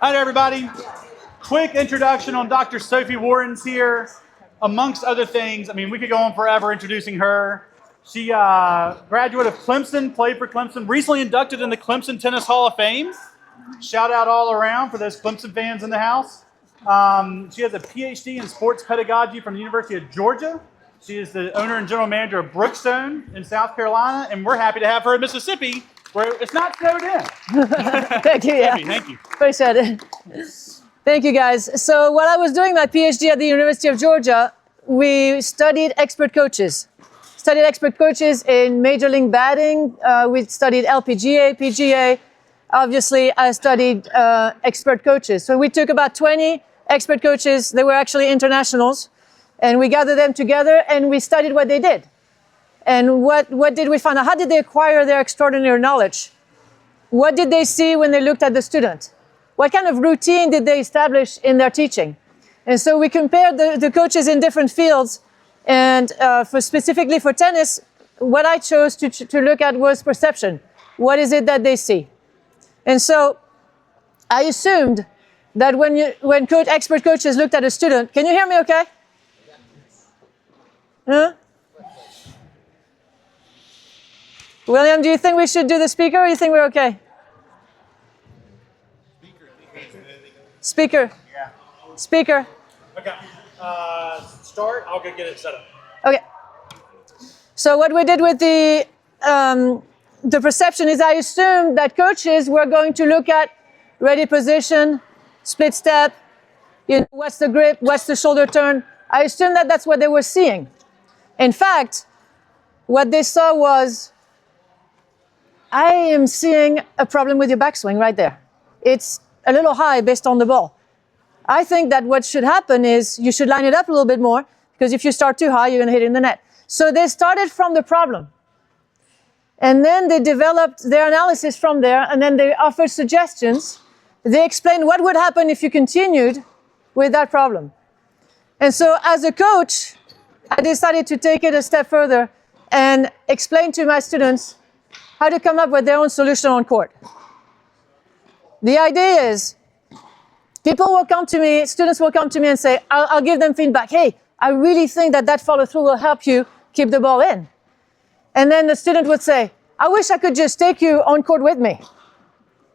Hi, everybody. Quick introduction on Dr. Sophie Woorons here. Amongst other things, I mean, we could go on forever introducing her. She graduate of Clemson, played for Clemson, recently inducted in the Clemson Tennis Hall of Fame. Shout out all around for those Clemson fans in the house. She has a PhD in sports pedagogy from the University of Georgia. She is the owner and general manager of Brookstone in South Carolina, and we're happy to have her in Mississippi, where it's not snowed in. Thank you. Yeah. Thank you. Appreciate it. Thank you, guys. So while I was doing my PhD at the University of Georgia, we studied expert coaches. Studied expert coaches in Major League Batting. We studied LPGA, PGA. Obviously, I studied expert coaches. So we took about 20 expert coaches. They were actually internationals. And we gathered them together and we studied what they did. And what did we find out? How did they acquire their extraordinary knowledge? What did they see when they looked at the student? What kind of routine did they establish in their teaching? And so we compared the coaches in different fields. And specifically for tennis, what I chose to look at was perception. What is it that they see? And so I assumed that when expert coaches looked at a student, can you hear me okay? Huh? William, do you think we should do the speaker or you think we're okay? Speaker. Yeah. Speaker. Okay. Start. I'll go get it set up. Okay. So what we did with the perception is I assumed that coaches were going to look at ready position, split step, what's the grip, what's the shoulder turn. I assumed that that's what they were seeing. In fact, what they saw was, I am seeing a problem with your backswing right there. It's a little high based on the ball. I think that what should happen is you should line it up a little bit more, because if you start too high, you're going to hit it in the net. So they started from the problem. And then they developed their analysis from there, and then they offered suggestions. They explained what would happen if you continued with that problem. And so as a coach, I decided to take it a step further and explain to my students how to come up with their own solution on court. The idea is, people will come to me, students will come to me and say, I'll give them feedback. Hey, I really think that follow through will help you keep the ball in. And then the student would say, I wish I could just take you on court with me,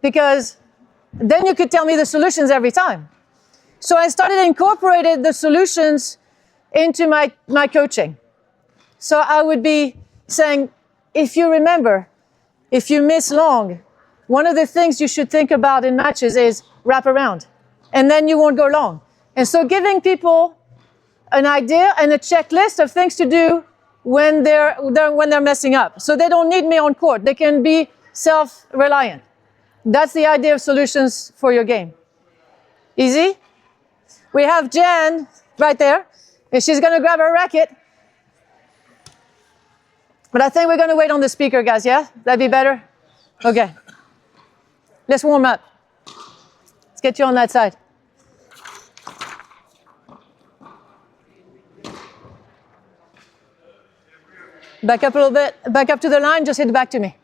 because then you could tell me the solutions every time. So I started incorporating the solutions into my coaching. So I would be saying, if you remember, if you miss long, one of the things you should think about in matches is wrap around, and then you won't go long. And so giving people an idea and a checklist of things to do when they're messing up. So they don't need me on court. They can be self-reliant. That's the idea of solutions for your game. Easy? We have Jen right there, and she's going to grab her racket. But I think we're going to wait on the speaker, guys, yeah? That'd be better? Okay. Let's warm up. Let's get you on that side. Back up a little bit. Back up to the line. Just hit it back to me.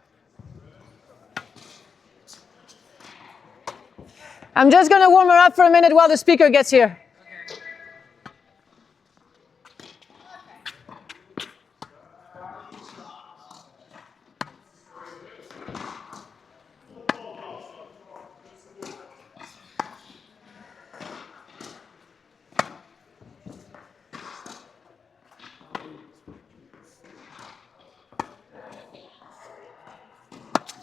I'm just going to warm her up for a minute while the speaker gets here.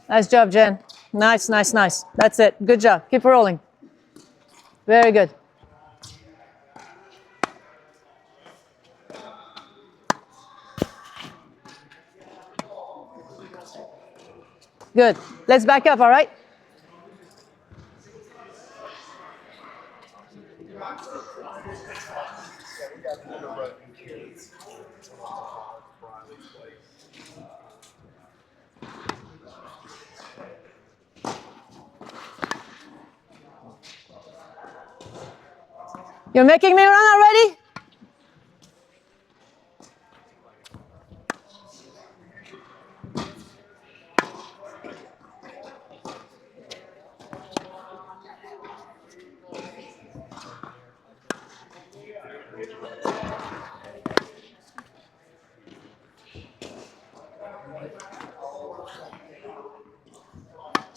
Nice job, Jen. Nice, nice, nice. That's it. Good job. Keep rolling. Very good. Good. Let's back up, all right? You're making me run already?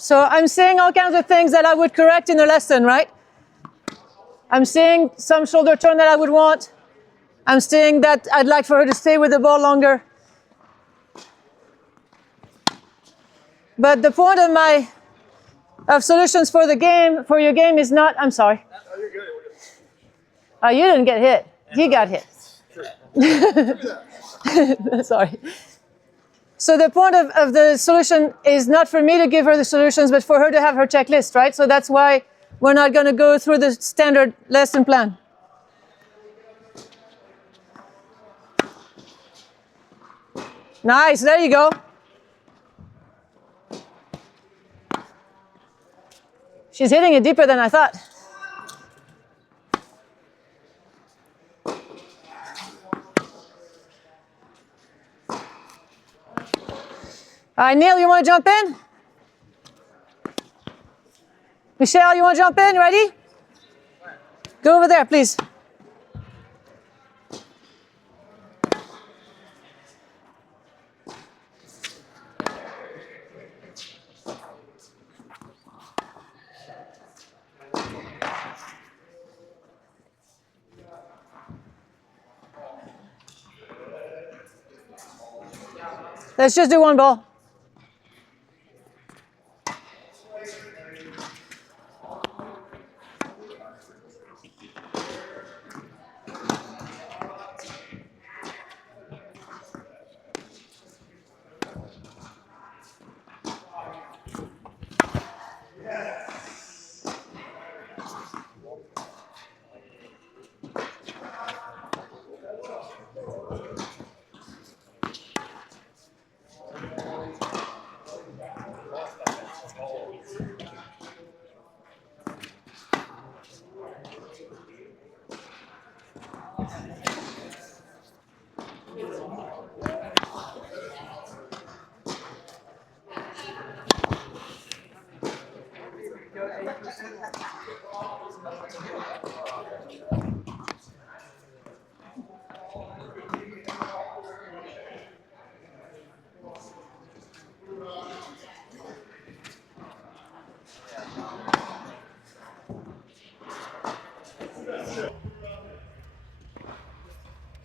So I'm seeing all kinds of things that I would correct in a lesson, right? I'm seeing some shoulder turn that I would want. I'm seeing that I'd like for her to stay with the ball longer. But the point of solutions for the game, for your game is not, I'm sorry. Oh, you're good. Oh, you didn't get hit. He got hit. Sorry. So the point of the solution is not for me to give her the solutions, but for her to have her checklist, right? So that's why we're not going to go through the standard lesson plan. Nice, there you go. She's hitting it deeper than I thought. All right, Neil, you want to jump in? Michelle, you want to jump in? Ready? Go over there, please. Let's just do one ball.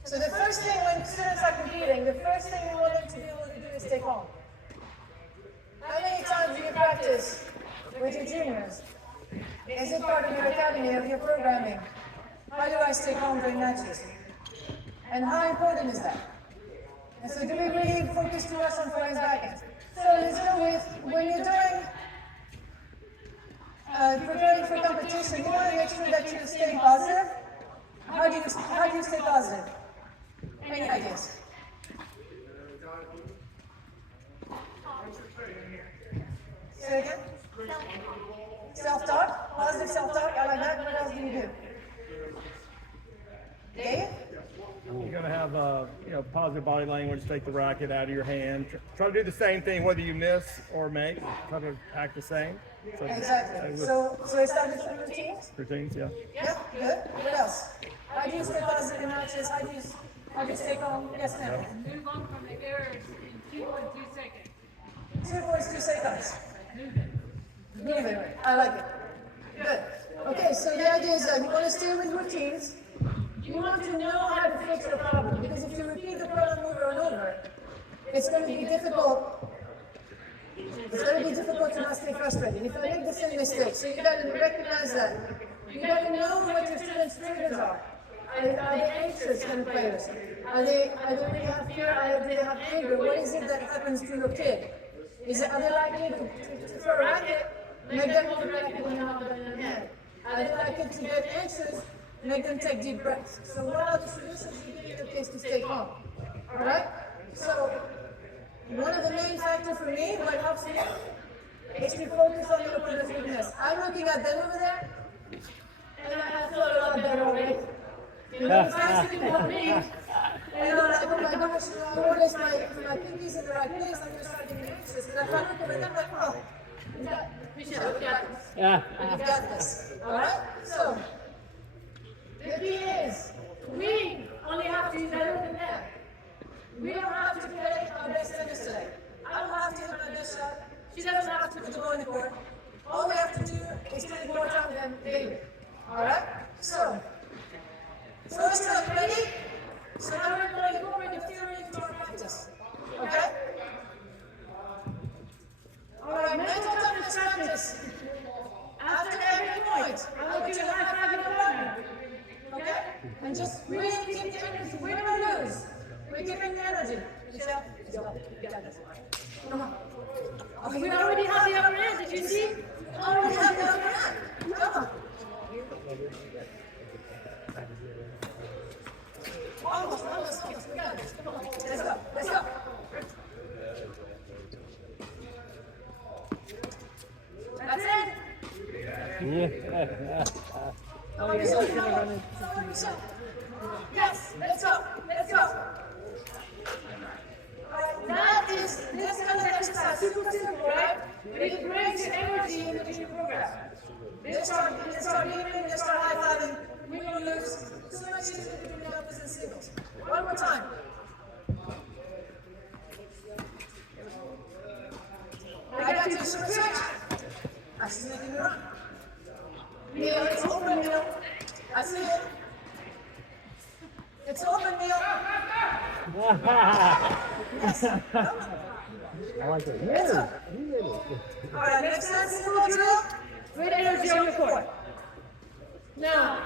So the first thing when students are competing, the first thing we want them to be able to do is stay calm. How many times do you practice with your juniors? Is it part of your academy, of your programming? How do I stay calm during matches? And how important is that? And so do we really focus too much on flying back? So let's go with, when you're doing, preparing for competition, you want to make sure that you stay positive. How do you stay positive? Any ideas? Say it again? Self-talk? Positive self-talk? I like that. What else do you do? Dave? You're going to have positive body language, take the racket out of your hand. Try to do the same thing whether you miss or make. Try to act the same. So, Exactly. So establish routines? Routines, yeah. Yep, good. What else? How do you stay positive in matches? How do you stay calm? Yes, ma'am. Move on from the errors in 2.2 seconds. 2.2 seconds. Move it. I like it. Good. Okay, so the idea is that you want to stay with routines. You want to know how to fix the problem, because if you repeat the problem over and over, it's going to be difficult. It's going to be difficult to not stay frustrated. If I make the same mistake, so you got to recognize that. You got to know what your students' triggers are. Are they anxious kind of players? Are they really have fear? Do they have anger? What is it that happens to your kid? Are they likely to throw a racket? Make them hold the racket when they're not in their hand. Are they likely to get anxious? Make them take deep breaths. So what are the solutions you give in your case to stay calm? All right? So one of the main factors for me, what helps me, is to focus on your opponent's weakness. I'm looking at them over there, and I feel a lot better already. You know, it's nice to help me. And I'm like, oh my gosh, I always my pinkies in the right place, I'm just trying to be anxious. And if I look over them, I'm like, oh, Michelle, you've got this. You've got this. All right? So, the key is, we only have to be better than them. We don't have to play our best tennis today. I don't have to hit my best shot. She doesn't have to go in the court. All we have to do is put the board down and daily. All right? So, first up, ready? So now we're going to incorporate the theory into our practice. Okay? All right, mental toughness practice. After every point, I will give you a high five in the partner. Okay? And just really keep the energy. Win or lose. We're keeping the energy. Michelle, let's go. You got this. Come on. Okay, we already have the upper hand. Did you see? Already have the upper hand. Come on. Almost. We got this. Come on. Let's go. That's it. Come on, Michelle. Yes, let's go. This kind of exercise, super simple, right? But it brings energy in the training program. Let's start leaving, let's start high-fiving, win or lose. So much easier to do the opposite singles. One more time. I got you, switch. I see nothing wrong. Neil, it's open, Neil. I see it. It's open, Neil. Yes. I like it. It's up. All right, next time, single drill. Great energy on your court. Now,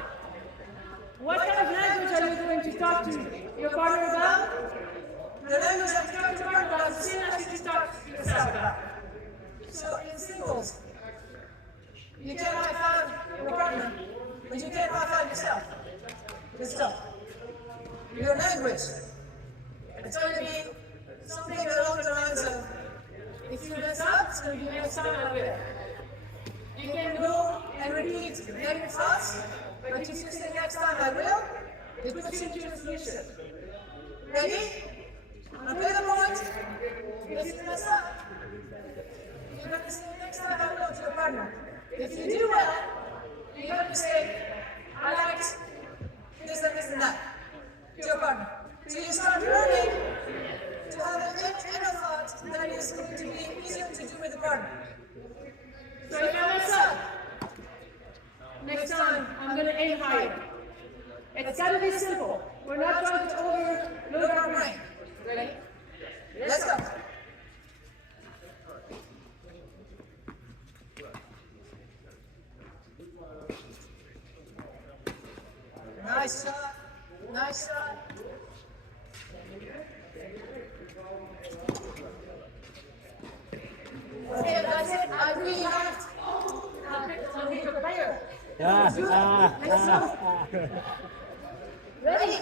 what kind of language are you going to talk to your partner about? The language I'm talking to your partner about is the same as you just talked to yourself about. So in singles, you can't high-five your partner, but you can't high-five yourself. Good stuff. Your language. It's going to be something along the lines of, if you mess up, it's going to be next time I will. You can go and repeat negative thoughts, but if you say next time I will, it puts you into a solution. Ready? I'll play the point. If you mess up, you have to say next time I will to your partner. If you do well, you have to say, I liked this and that to your partner. So you start learning to have an inner thought that is going to be easier to do with the partner. So if I mess up, next time I'm going to aim higher. It's got to be simple. We're not trying to overload our brain. Ready? Let's go. Nice shot. Nice shot. Okay, that's it. I really liked to hit your player. Next one. Ready?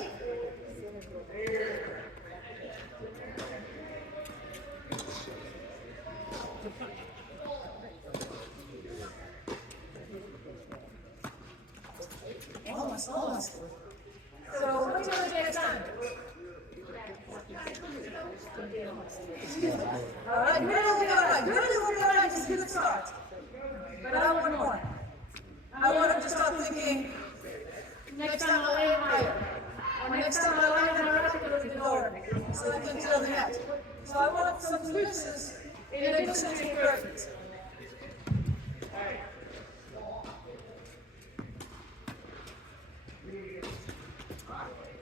Almost. So, what's going to take time? All right, you're going to be all right. You're going to be all right. It's a good start. But I want more. I want him to start thinking, next time I'll aim higher. Or next time I'll line my racket a little bit lower so I can tail the net. So I want some solutions in addition to being perfect.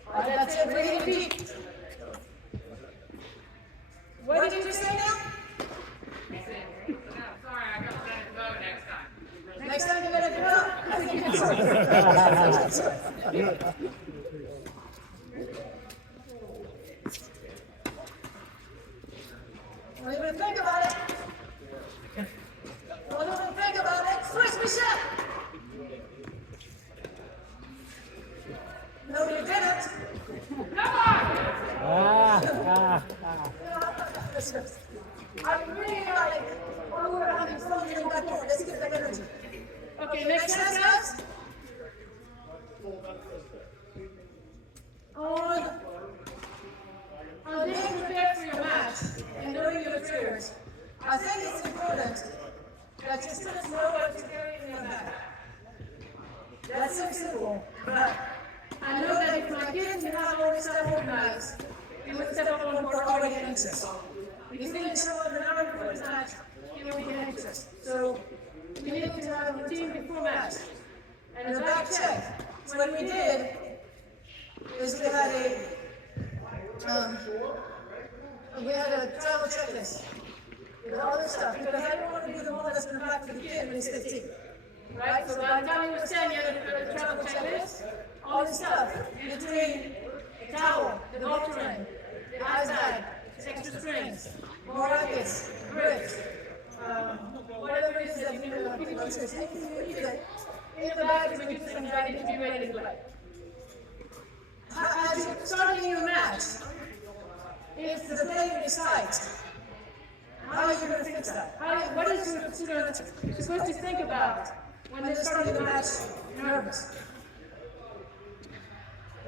All right, that's it. Bring it deep. What did you say now? No, sorry, I got to send it low next time. Next time you're going to do it, I think you can start. What do you think about it? What do you think about it? Switch Michelle! No, you didn't. I really like when we were having fun in that board. Let's give them energy. Okay, next sense, guys? On being prepared for your match and knowing your triggers, I think it's important that you still know what to carry in your bag. That's so simple, but I know that if my kids did have all this stuff organized, they would step up on board already anxious. If they show up an hour before this match, and we get anxious. So we need to have a routine before match. And the back check. So what we did is we had a travel checklist with all this stuff, because I don't want to be the one that's going to back to the kid when he's 15. Right? So by the time he was 10, you had a travel checklist, all this stuff, between the towel, the ball terrain, the ice bag, extra strings, more rackets, grips, whatever it is that people choose. Anything you need in the bag to reduce anxiety to be ready to play. As you're starting your match, if the player is tight, how are you going to fix that? What is your student supposed to think about when they're starting the match nervous?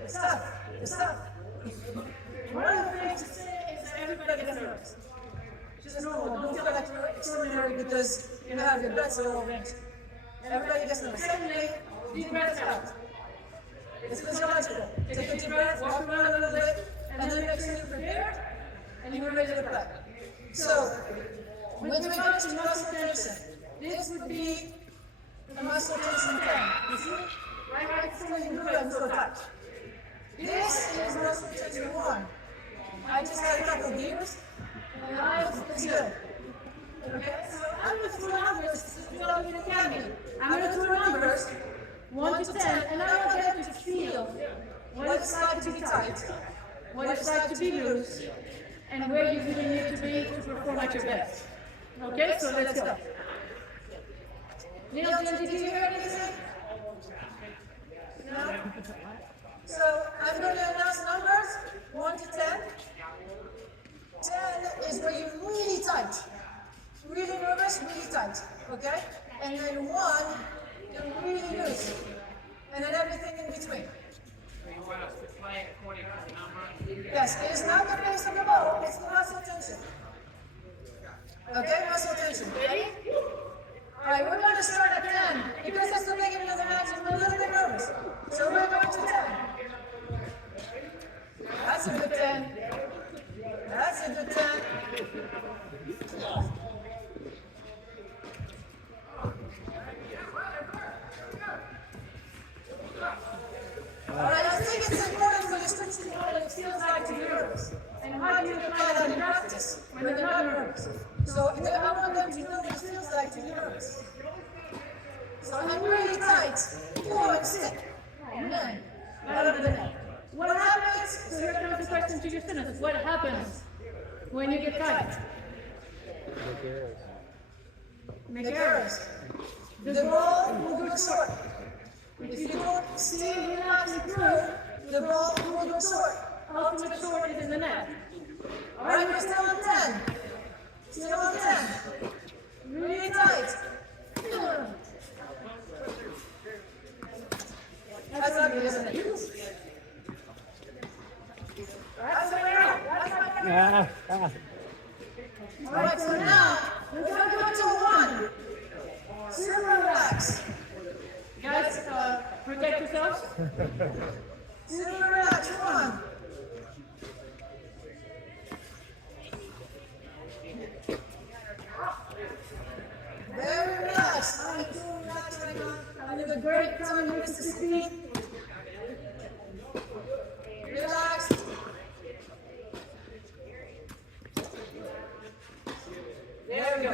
It's tough. It's tough. One of the things to say is that everybody gets nervous. It's just normal. Don't feel like you're extraordinary because you have your guts are all bent. Everybody gets nervous. Secondly, deep breaths out. It's physiological. Take a deep breath, walk around a little bit, and then make sure you're prepared and you're ready to play. So, with regard to muscle tension, this would be a muscle tension 10. You see? Right before you do it, I'm so tight. This is muscle tension 1. I just had a couple of beers, and life is good. Okay? So I'm going to throw numbers to develop the academy. I'm going to throw numbers 1 to 10, and I want them to feel what it's like to be tight, what it's like to be loose, and where you really need to be to perform at your best. Okay, so let's go. Neil, did you hear anything? No? So I'm going to announce numbers 1 to 10. 10 is where you're really tight. Really nervous, really tight. Okay? And then 1, you're really loose. And then everything in between. So you want us to play according to the number? Yes, it is not the pace of the ball, it's the muscle tension. Okay, muscle tension. Ready? Alright, we're going to start at 10. Because that's the beginning of the match, I'm a little bit nervous. So we're going to 10. That's a good 10. That's a good 10. Alright, I think it's important for the students to know what it feels like to be nervous. And how do you apply that in practice when they're not nervous? So I want them to know what it feels like to be nervous. So I'm really tight. 4 and 6. And then, right over the neck. What happens? So here comes the question to your students. What happens when you get tight? Make errors. The ball will go short. If you don't stay relaxed and through, the ball will go short. Ultimate short is in the net. Alright, we're still on 10. Still on 10. Really tight. That's ugly, isn't it? Alright, so we're out. Alright, so now we're going to go to 1. Super relax. Guys, protect yourselves. Super relax, 1. Very relaxed. I'm too relaxed right now. I'm in a great time in Mississippi. Relaxed. There we go.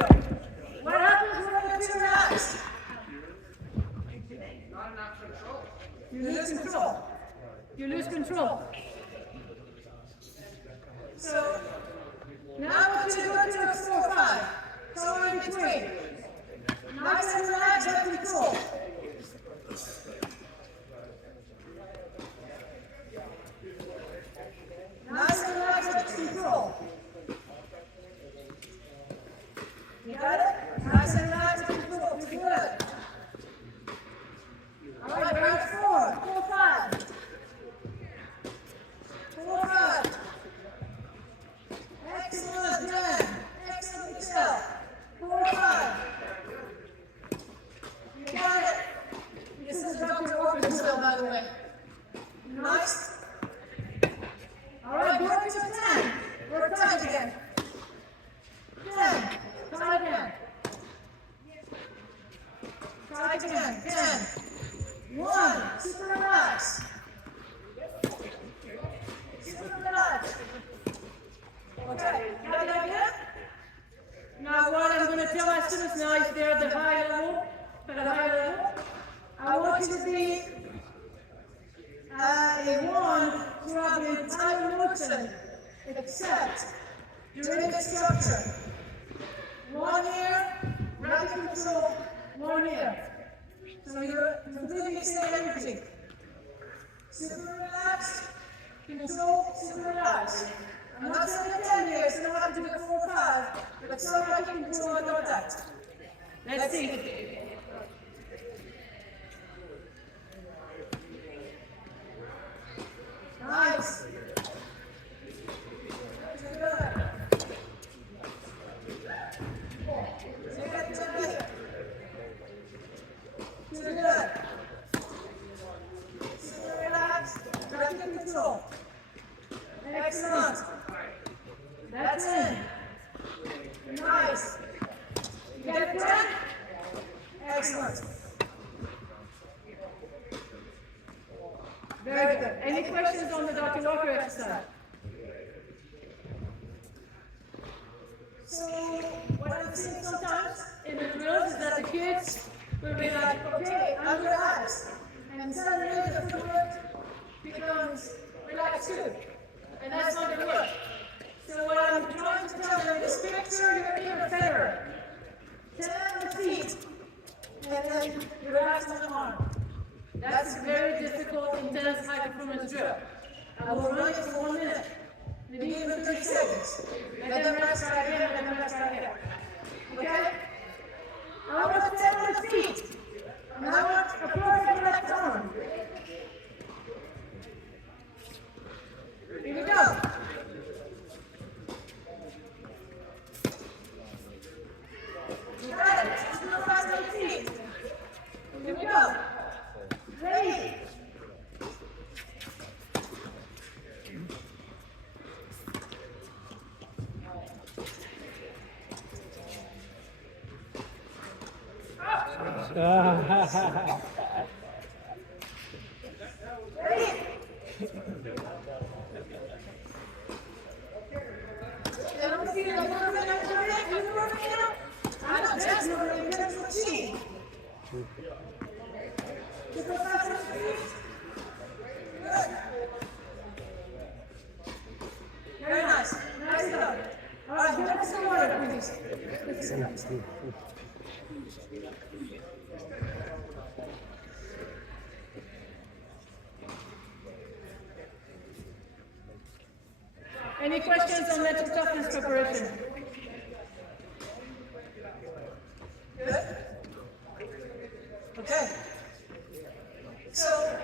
What happens when you're too relaxed? Not enough control. You lose control. You lose control. So now we're going to go to a 4-5. So in between. Nice and relaxed, but control. Nice and relaxed, but control. You got it? Nice and relaxed, but control. Pretty good. All right, round 4, 4-5. 4-5. Excellent, Dan. Excellent, Michelle. 4-5. You got it. This is a Dr. Orphan still, by the way. Nice. All right, go to 10. We're tight again. 10. Tight again. Right again. 10. 1. Super relax. Super relax. Okay, got the idea? Now what I'm going to tell my students now is they're at the high level, I want you to be a wand throughout the entire motion, except during the structure. One here, rapid control, one here. So you're completely the same energy. Super relaxed, control, super relaxed. I'm not saying 10 years, you don't have to do it 4 or 5, but so that you can control the contact. Let's see. Nice. Too good. Super relaxed, rapid control. Excellent. That's in. Nice. You get it done? Excellent. Very good. Any questions on the Dr. Walker exercise? So, what I'm seeing sometimes in the drills is that the kids will be like, okay, I'm relaxed. And suddenly the footwork becomes relaxed too. And that's not going to work. So what I'm trying to tell them is picture your inner Federer. 10 on the feet, and then relax on the arm. That's a very difficult, intense, high-performance drill. I will run it for 1 minute, maybe even 30 seconds. Let them rest right here, let them rest right here. Okay? I want 10 on the feet, and I want a perfect left arm. Here we go. You got it. Just real fast on your feet. Here we go. Ready. Ready. Very nice. Nice job. All right, give us some water, please. Any questions on mental toughness preparation? Good? Okay. So,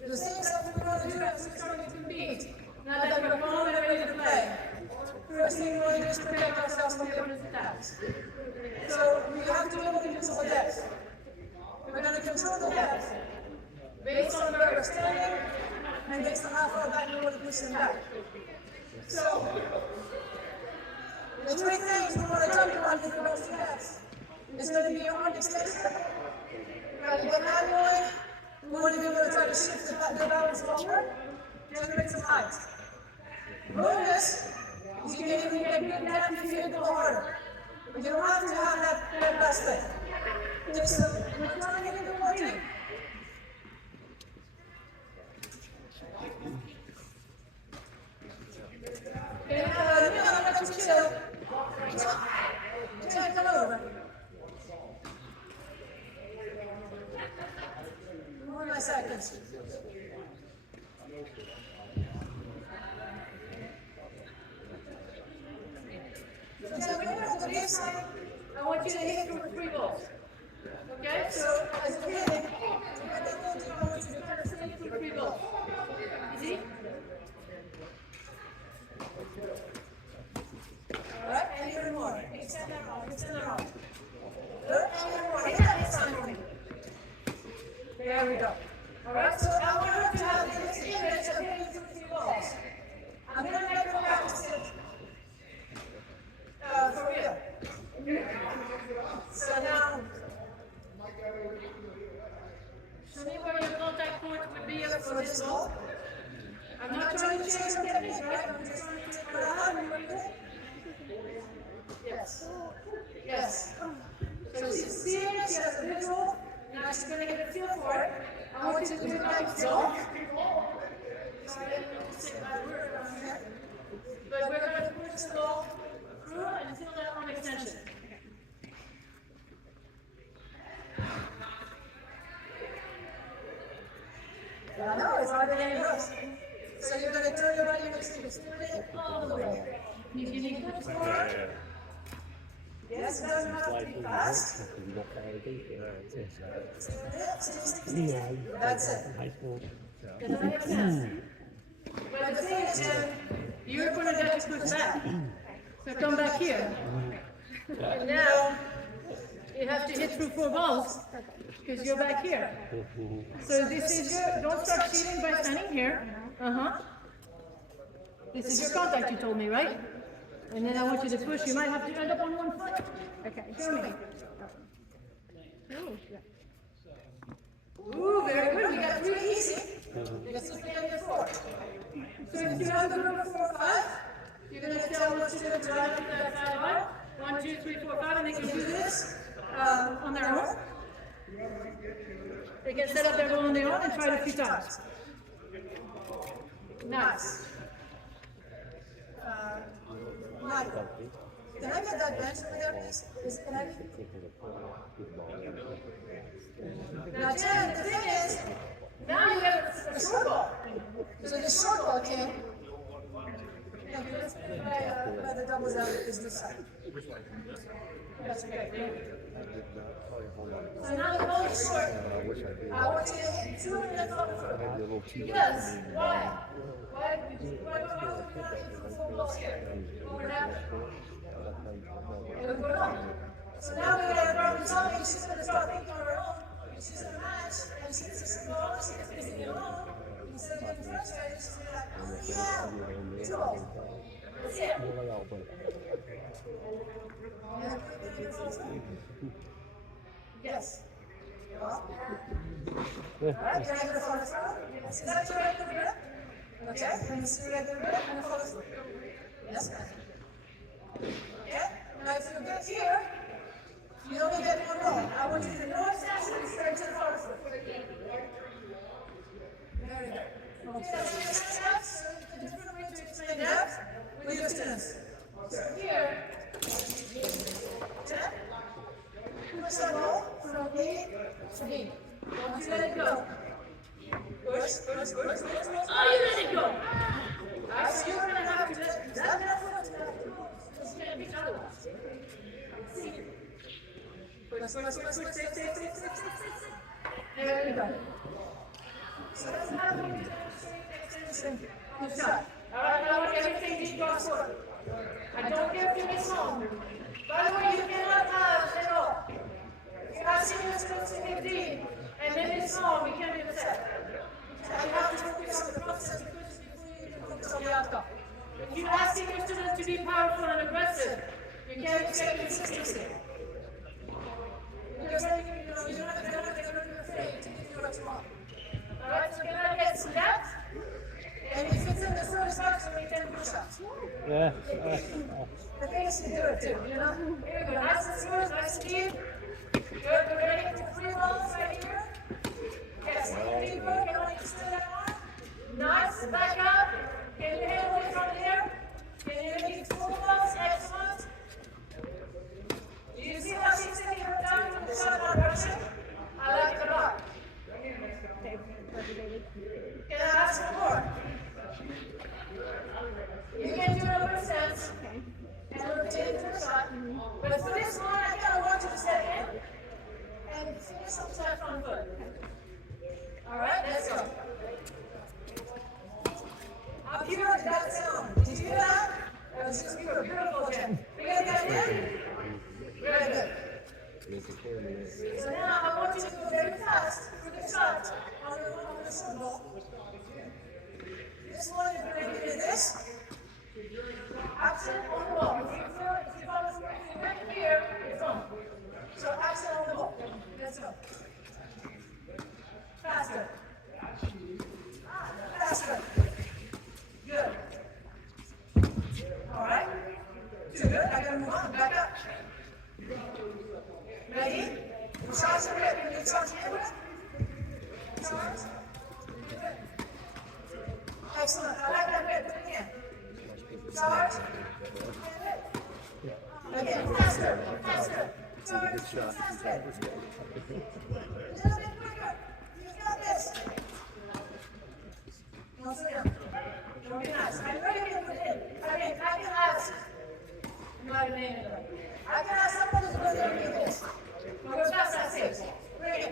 the things that we're going to do as we start to compete, now that we're calm and ready to play, first thing we want to do is protect ourselves from the opponent's attacks. So, we have to be able to control the depth. We're going to control the depth based on where we're standing and based on how far back we want to push them back. So, the three things we want to jump on to the most depth is going to be your arm extension. We're going to get that going. We want to be able to try to shift the balance forward, generate some height. Bonus is you can even get good depth if you go harder. But you don't have to have that best leg. Just we're trying to get into more deep. And let you chill. Just come over. More seconds. So when you're at the baseline, I want you to hit for 3 balls. Okay? So as you're hitting, you get that little I want you to kind of hit for 3 balls. Easy? Alright, and even more. Extend that arm, extend that arm. Good, and even more. Hit that baseline for me. There we go. Alright, so I want her to have this image of hitting through 3 balls. I'm going to make her practice it for real. So now me where your contact point would be for this ball. I'm not trying to change your technique, right? I'm just trying to figure out what you do. Yes. Yes. So she's seeing it, she has a visual, now she's going to get a feel for it. I want you to do it like so. But we're going to push the ball through and feel that arm extension. I know, it's harder than it looks. So you're going to turn your body and extend all the way. You need good support. Yes, it doesn't have to be fast. That's it. Does that make sense? But the thing is, you're going to get to push back. So come back here. And now, you have to hit through 4 balls because you're back here. So this is your, don't start cheating by standing here. This is your contact, you told me, right? And then I want you to push. You might have to end up on one foot. Okay, show me. Ooh, very good. We got 3 easy. You got something on your 4. So if you have the number 4 or 5, you're going to tell what you're going to drive with that side bar. 1, 2, 3, 4, 5, and they can do this on their own. They can set up their ball on their own and try it a few times. Nice. Can I get that bench over there, please? Can I? Now, Jen, the thing is, now you have a short ball. So the short ball can. By the doubles out is this side. That's okay. So now the ball is short. I want you to hit 2 and then follow through. Yes. Why? Why do you hit 4 balls here? What would happen? It would go down. So now we got a problem solving. She's going to start thinking on her own. She's going to match, and she gets the ball, she gets busy alone. Instead of getting frustrated, she's going to be like, yeah, 2 balls. That's it. Yes. Well, all right, can I get a follow through? Is that your regular grip? Okay, can you see regular grip and a follow through? Yes, okay. Now if you get here, you only get 1 ball. I want you to no extension, straight to the follow through. Very good. Okay, steps, a different way to explain that with your students. So here, 10. Push the ball from A to B. Don't you let it go. Push. Oh, you let it go. Alright, so you're going to have to let that foot it's going to be otherwise. See? Push. There you go. So that's how we demonstrate extension. Good shot. Alright, now everything needs to go forward. I don't care if you miss home. By the way, you cannot have at all. If you have seniors go to 15 and then it's home, you can't be upset. You have to focus on the process before you can focus on the outcome. If you ask your students to be powerful and aggressive, you can't expect consistency. Because they're not afraid to give you what you want. Alright, so can I get some depth? And if it's in the first box, we 10 push-ups. Yeah. The thing is to do it too, you know? Here we go. Nice and smooth, nice and deep. Good. We're ready for 3 balls right here. Yes, deep work. I want you to stay that arm. Nice. Back up. Can you handle it from here? Can you make it 4 balls? Excellent. Do you see how she's taking her time with the shot not rushing? I like it a lot. Can I ask for more? You can do another stance and rotate into the shot. But for this one, I kind of want you to step in and finish some step on foot. All right, let's go. Up here, that sound. Did you hear that? That was just beautiful, Jen. We got that in? Very good. So now I want you to go very fast for the shot on the short ball. This one is going to do this. Accent on the ball. If you follow right here, it's on. So accent on the ball. Let's go. Fast. Charge the grip. Can you charge the grip? Charge. Excellent. I like that grip. Do it again. Charge. Again, faster, faster. Charge, faster. A little bit quicker. You got this. Now sit down. Don't be nice. I'm ready to put in. I can ask. I'm not going to name anybody. I can ask somebody to go there and do this. Go as fast as I say. Bring it.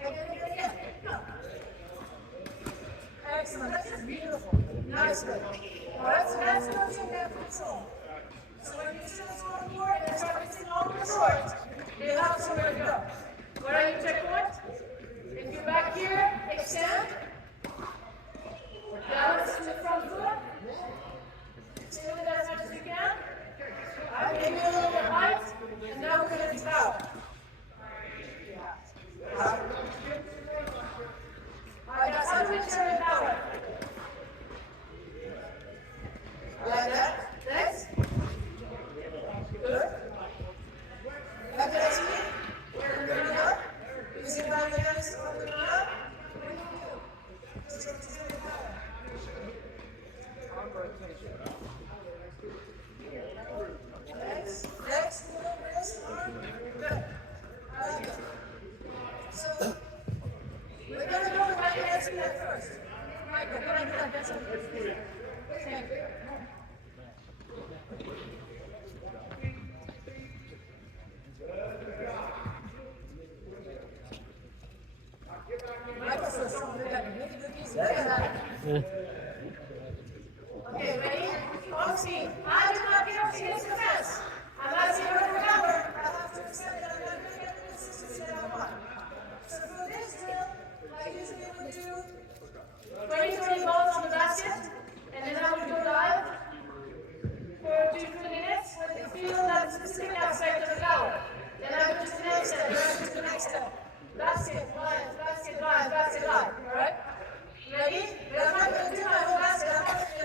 Again. Go. Excellent. That's beautiful. Nice. Good. All right, so that's coaching that control. So when you sit on the board and start missing all the shorts, you have somewhere to go. What are your checkpoints? If you're back here, extend. Balance to the front foot. Stay with it as much as you can. All right, maybe a little bit height. And now we're going to power. All right, that's how we turn power. Like that. Next. Good. Back to that speed. Turn it up. Using my hands on the ground. Next. Wrist, arm. Good. So, we're going to go with my hands in that first. Right, go ahead and do that. That's it. Thank you. Okay, ready? On speed. I do not get up against the fence. I'm asking her for power. I have to accept that I'm not going to get the consistency that I want. So for this drill, I usually would do 20 balls on the basket, and then I would go live for 2 minutes when you feel that specific aspect of the power. Then I would just the next step, right to the next step. Basket, live, basket, live, basket, live. All right? Ready? But I'm not going to do my whole basket. I'm not, in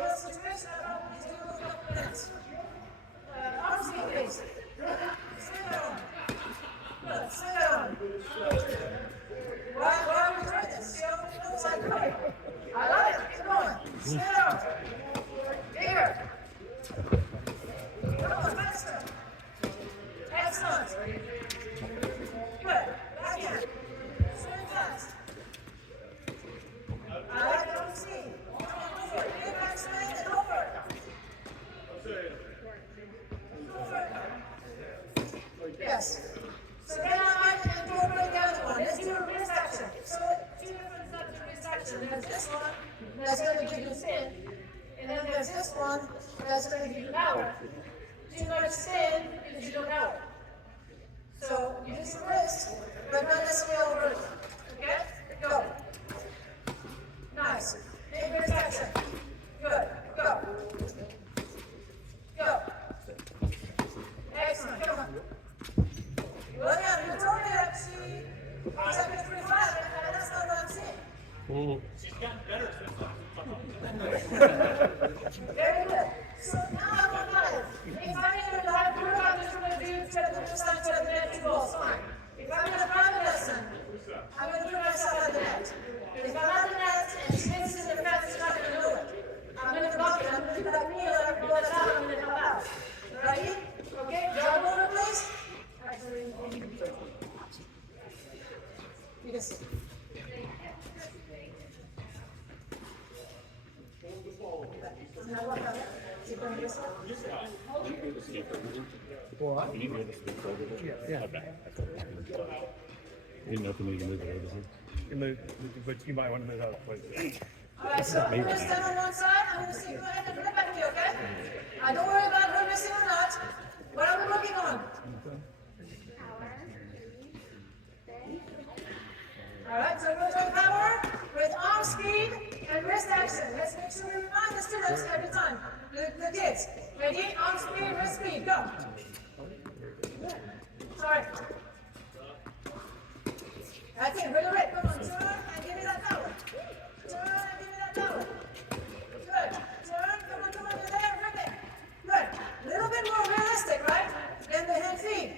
a situation, I'm just going to do a couple minutes. Arm speed, please. Sit down. Good. Sit down. Why are we doing this? See how many moves I do? I love it. Keep going. Sit down. Bigger. Come on, faster. Excellent. Good. Back in. Swing fast. I like it on the speed. Come on, go for it. Get back, swing, and go for it. Go for it. Yes. So then I like to incorporate the other one. Let's do a wrist action. So 2 different types of wrist action. There's this one that's going to give you spin. And then there's this one that's going to give you power. Too much spin gives you no power. So you use the wrist, but not necessarily all over. Okay? Go. Nice. Big wrist action. Good. Go. Go. Excellent. Come on. Well, yeah, you told me that she was up to 35, and that's not what I'm seeing. She's gotten better since Very good. So now I want live. If I'm in a live group, I'm just going to do just like 2 minutes, 2 balls. Fine. If I'm in a private lesson, I'm going to do myself at the net. If I'm at the net and she hits in the fence, she's not going to do it. I'm going to block it. I'm going to do like me, let her pull it out, I'm going to help out. Ready? Okay, jump over, please. Actually, you can see. Now what about it? Keep going this way. What? You hear the speaker over there? Yeah. Okay. You didn't know if you needed to move it over here. You move, but you might want to move out of the way. All right, so I'm going to stand on one side. I'm going to see. Go ahead and flip back to me, okay? Don't worry about her missing or not. What are we working on? All right, so we're going to power with arm speed and wrist action. Let's make sure we remind the students every time. The kids. Ready? Arm speed, wrist speed. Go. Sorry. That's it. Really right. Come on. Turn and give me that power. Turn and give me that power. Good. Turn. Come on. You're there. Right there. Good. A little bit more realistic, right? Than the hand feed.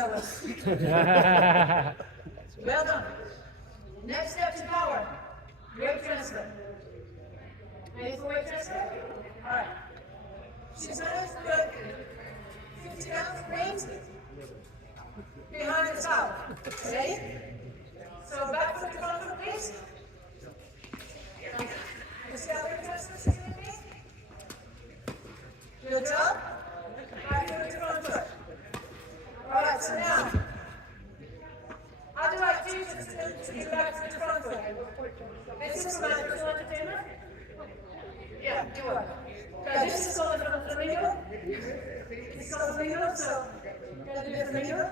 that was. Well done. Next step to power. Weight transfer. Ready for weight transfer? All right. She's going to put 50 pounds weight behind the towel. Ready? So back foot to front foot, please. You see how weight transfer she's going to be? Good job. Back foot to front foot. All right, so now, how do I teach you to do back foot to front foot? This is for my personal entertainment? Yeah, do it. Okay, this is called a flamingo. It's called a flamingo, so you're going to do the flamingo.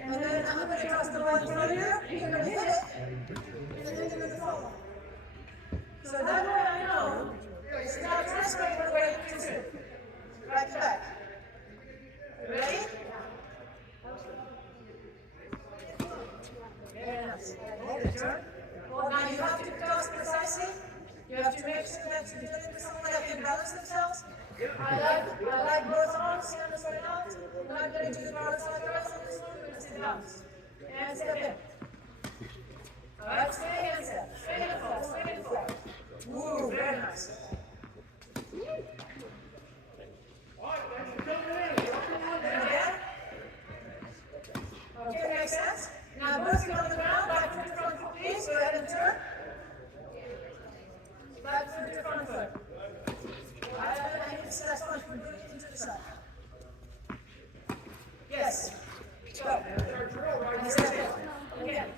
And then I'm going to cross the line in front of you. You're going to hit it. And then you're going to fall. So that way I know it's not transferring the weight to right to back. Ready? Very nice. Hold it, turn. Well, now you have to toss precisely. You have to make sure that you're doing something that can balance themselves. I like both arms, hands right out. I'm not going to do the balance like that on this one. We're going to sit down. And step in. All right, straight hand step. Straight hand fall. Straight hand fall. Woo, very nice. And again. Okay, makes sense. Now both feet on the ground, back foot to front foot, please. Go ahead and turn. Back foot to front foot. I need to see that front foot into the side. Yes. Go. And step in. Again.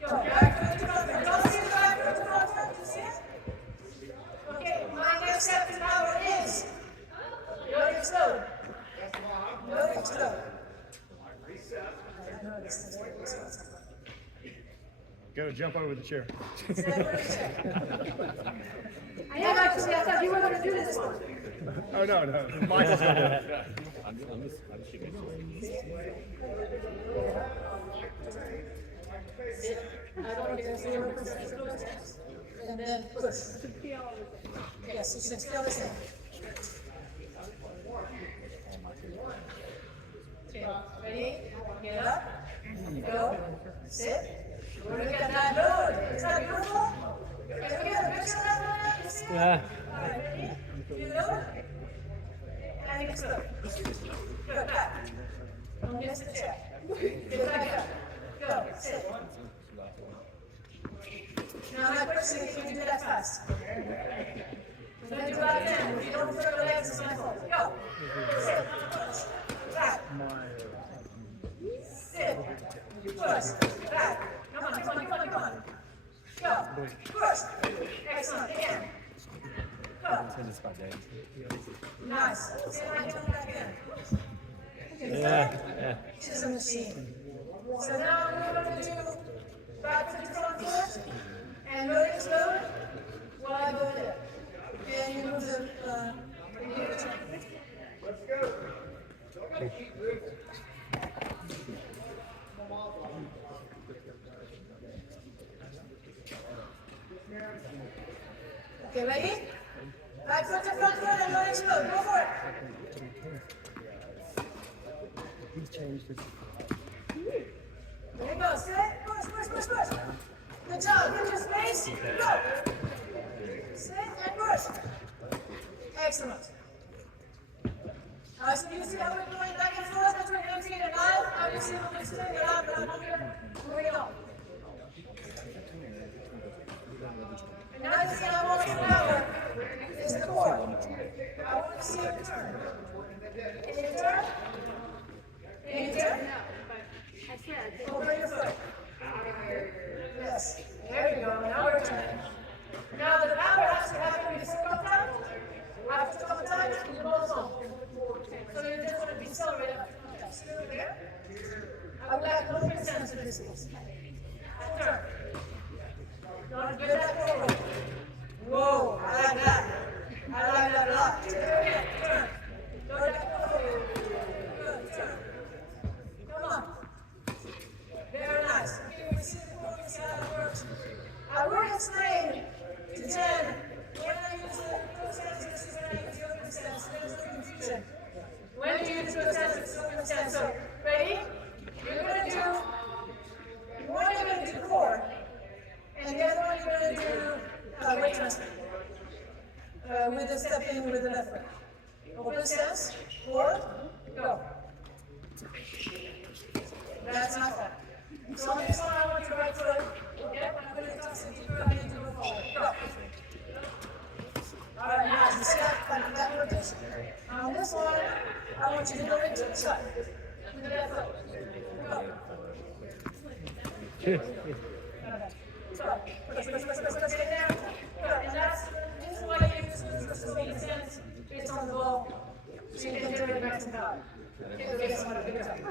Go. Back foot to front foot. Don't see the back foot to front foot. You see it? Okay. My next step to power is no explode. No explode. Go jump over the chair. I thought you were going to do this one. Oh, no. Michael's going to do it. I'm just shooting. And then push. Yes, you should feel the same. Okay, ready? Get up. Go. Sit. Look at that load. Is that beautiful? Can we get a picture of that one? You see it? All right, ready? You load. And explode. Go back. Don't miss the chair. Get back up. Go. Sit. Now my question is, can you do that fast? Then do that again. If you don't throw your legs, it's my fault. Go. Sit. Push. Back. Sit. Push. Back. Come on. Go. Push. Excellent. Again. Go. Nice. Sit right down back in. Yeah. She's a machine. So now we're going to do back to the front foot and no explode while I go there. Okay, you move the let's go. Okay, ready? Back foot to front foot and no explode. Go for it. He's changed it. There you go. Sit. Push. Good job. Get your space. Go. Sit and push. Excellent. So you see how we're going back and forth between empty and alive? Obviously, we're going to stay it out, but I'm here. Moving it on. And now you see how much power is the core. I want to see you turn. Can you turn? Over your foot. Yes. There you go. Now we're turning. Now the power has to happen before contact. After contact, it goes on. So you just want to decelerate after contact. Still there. I would like 100% of this piece. And turn. Don't get that forward. Whoa, I like that. I like that a lot. Again, turn. Don't let go forward. Good, turn. Come on. Very nice. Okay, we see the core, we see how it works. I will explain to Jen when I use the stance, this is when I use the open stance. There's no confusion. When do you use the stance, it's open stance. So, ready? position. On this one, I want you to go into the shot. With the left foot. Go. So, push it down. Good. And that's the reason why you use this main sense based on the ball. So you can turn it back to power. Give the base one a big time.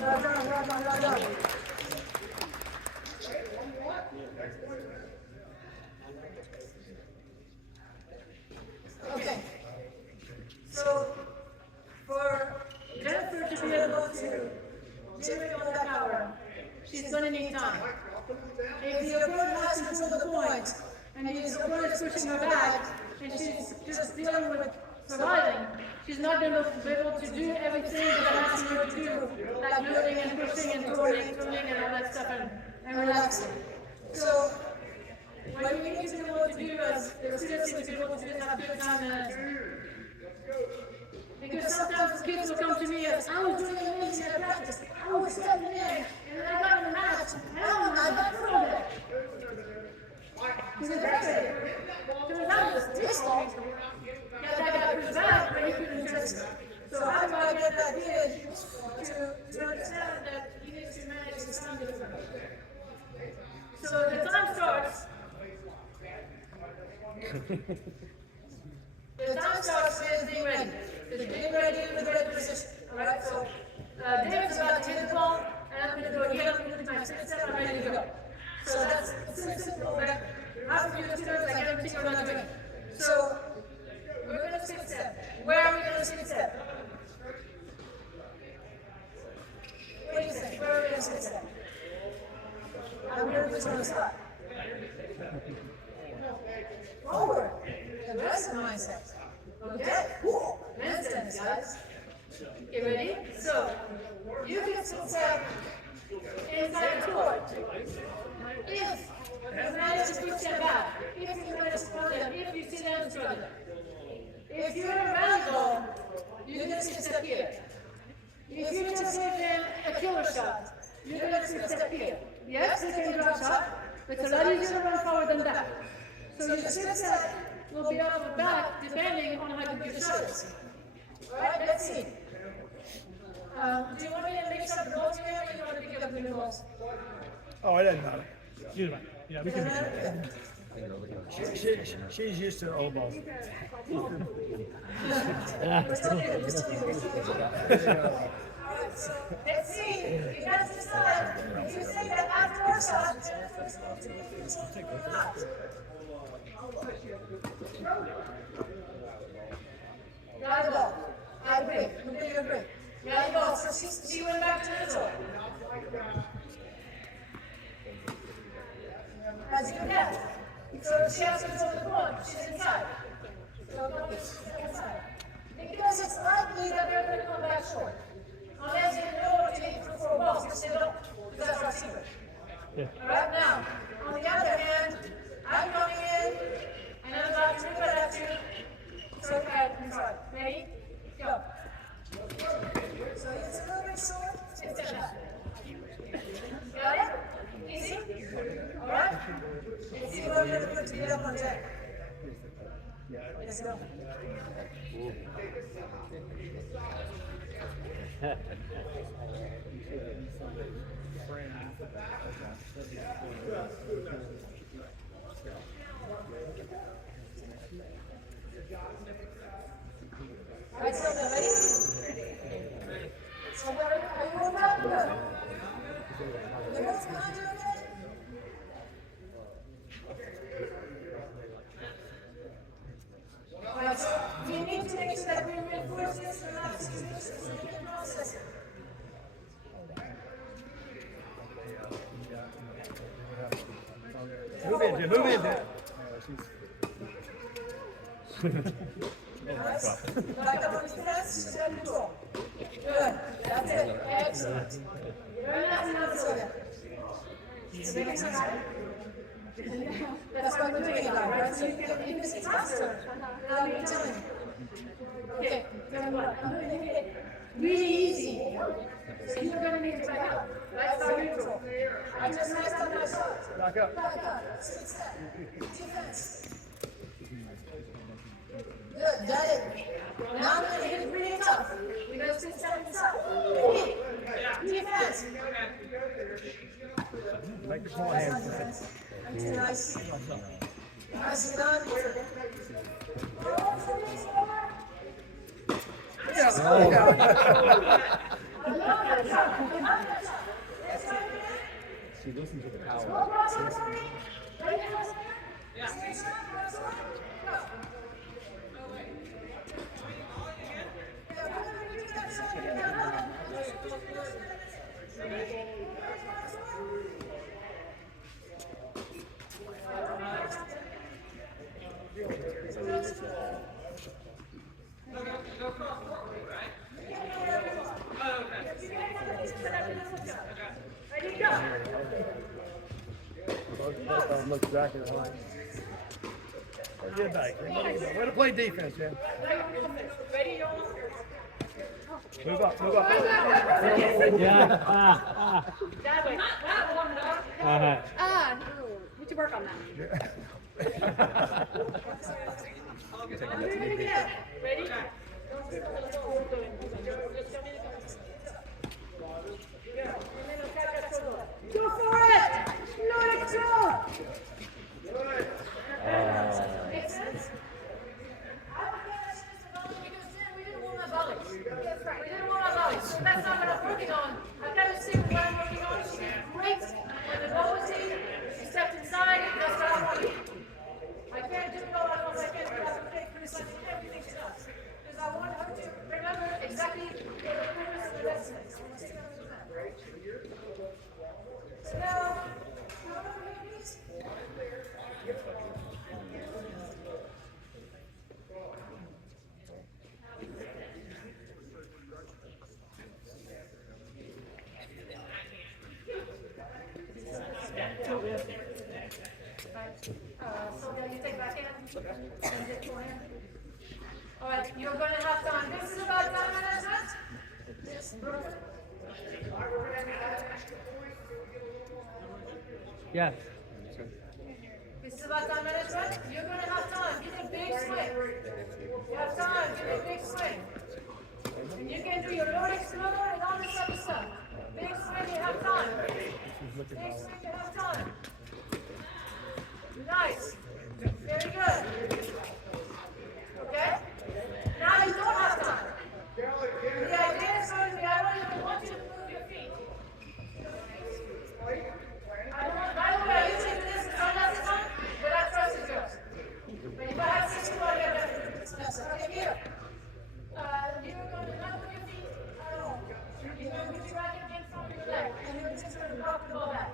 Well done. Okay. So, for Jennifer to be able to generate all that power, she's going to need time. If the opponent has control of the point, and the opponent is pushing her back, and she's just dealing with surviving, she's not going to be able to do everything that I'm asking her to do, like moving and pushing and turning and all that stuff and relaxing. So, what we need to be able to do as the students need to be able to do is have good time management. Because sometimes kids will come to me as, I was doing amazing at practice, I was stepping in, and then I got in the match, and I got thrown there. Because that's it. Turns out it's this long. Yeah, that guy pushed back, but he couldn't just. So how do I get that kid to understand that he needs to manage his time differently? So the time starts. The time starts with being ready. It's being ready with the ready position. Alright, so David's about to hit the ball, and I'm going to go again, I'm going to do my spin step, I'm ready to go. So that's simple, but after you do this, I get everything we're not doing. So we're going to spin step. Where are we going to spin step? What do you think? Where are we going to spin step? I'm going to put you on the spot. Forward. Aggressive mindset. Okay. Men's tennis, guys. You ready? So, you can spin step inside the court. If you manage to push them back, if you manage to pull them, if you see them struggling. If you're a rally ball, you're going to spin step here. If you just give them a killer shot, you're going to spin step here. Yes, they can drop shot, but it's a lot easier to run forward than that. So your spin step will be up or back depending on how good your shot is. Alright, let's see. Do you want me to mix up the balls here or do you want to pick up the new balls? Oh, it doesn't matter. Yeah, we can mix it. She's used to old balls. Alright, so let's see. You guys decide. If you think that after our shot, Jennifer is going to be finishing or not. Got the ball. I agree. Completely agree. Got the ball. So she went back to neutral. That's good now. So she has control of the point. She's inside. So she's inside. Because it's likely that they're going to come back short. Unless they know what you need for balls, which they don't. Because that's our secret. Alright, now, on the other hand, I'm coming in, and I'm about to rip it at you. So, inside. Ready? Go. So it's a little bit short, spin step back. Got it? Easy? Alright? Let's see what we're going to put to get up on deck. Let's go. Alright, so they're ready? So are you warmed up? Good. The girls behind you okay? Alright, so we need to make sure that we reinforce this and not excuse this so we can process it. Move into it, move into it. Nice. Back up on defense, she's got control. Good. That's it. Excellent. Very nice enough, Sylvia. So big exercise. That's why we're doing it now, right? So you can see faster without me telling you. Okay, very well. I'm going to make it really easy. So you're going to need to back up. Right? Start neutral. I just messed up my shot. Back up. Back up. Spin step. Defense. Good, got it. Now I'm gonna hit it really tough. We're gonna split step inside. Ready? Defense. Make your small hands. Nice. Nice done. She listens to the power. Both of them look exactly alike. Get back. Way to play defense, man. Move up, move up. Yeah. No. We should work on that. Ready? Go for it! Let it go! Makes sense? We didn't want our bellies. We didn't want our bellies. So that's not what I'm working on. I've got to see what I'm working on. She did great. When the ball was in, she stepped inside. That's what I wanted. I can't do it all at once. I can't do that. Criticize everything she does. Because I want her to remember exactly what the purpose of the lesson is. So now, come over here, please. So then you take back in and get forehand. All right, you're going to have time. This is about time management. This Brooklyn. Yes. This is about time management. You're going to have time. Give a big swing. You have time. Give a big swing. And you can do your load exploder and all this other stuff. Big swing, you have time. Big swing, you have time. Nice. Very good. Okay? Now you don't have time. The idea is going to be, I want you to move your feet. By the way, I usually do this on last time, but that trust is yours. But if I have 6 people, I get better. Okay, here. You're going to not move your feet at all. You're going to put your racket in front of your leg, and you're just going to drop the ball back.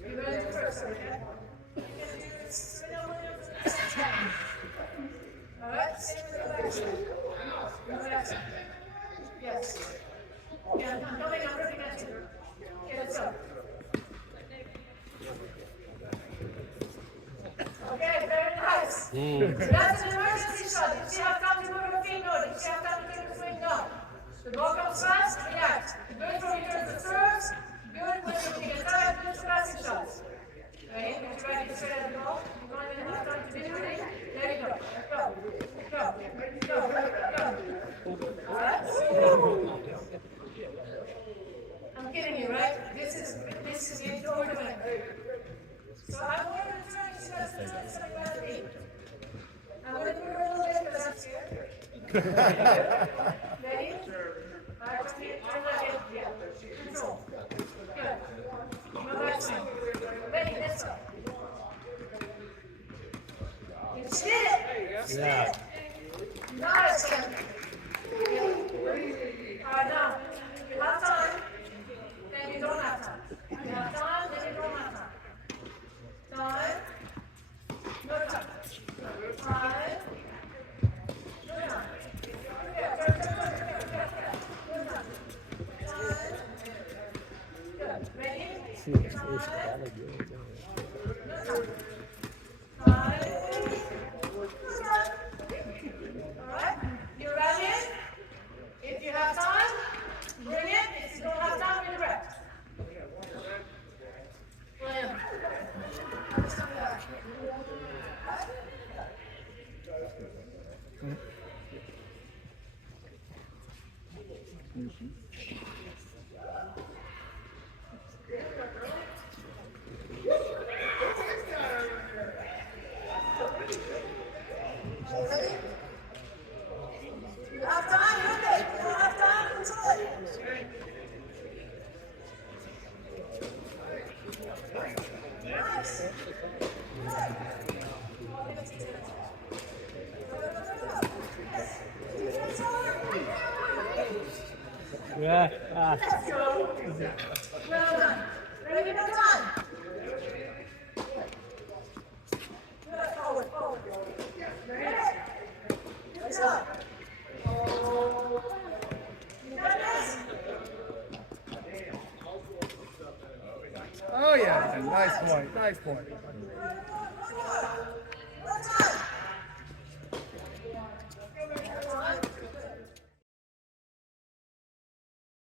You're going to do first, okay? You can do this. All right, same with the legs. Relax. Yes. Yeah, I'm coming, I'm looking at you. Okay, let's go. Okay, very nice. So that's an emergency shot. Did she have time to move her feet? No. Did she have time to take a swing? No. The ball comes fast, react. Good for return to serves. Good when you're looking attack. Good for passing shots. Ready? Get ready to straight at the ball. You're going to have time to be ready. There you go. Go. Go. Go. Go. All right? I'm kidding you, right? This is the tournament. So I'm going to turn to something by the feet. I'm going to do a little bit because I'm scared. Ready? All right, turn like it. Yeah. Control. Good. No back swing. Ready, let's go. You did it! You did it! Nice, Kevin. All right, now, you have time, then you don't have time. You have time, then you don't have time. Time, no time. Time, no time. Here, turn. Good time. Time, good. Ready? Time, no time. Time, good time. All right, you ready? If you have time, bring it. If you don't have time, redirect. William. Yeah. Well done. Ready, no time. Forward, forward. Ready? Let's go. You got this? Oh yeah, nice point, nice point.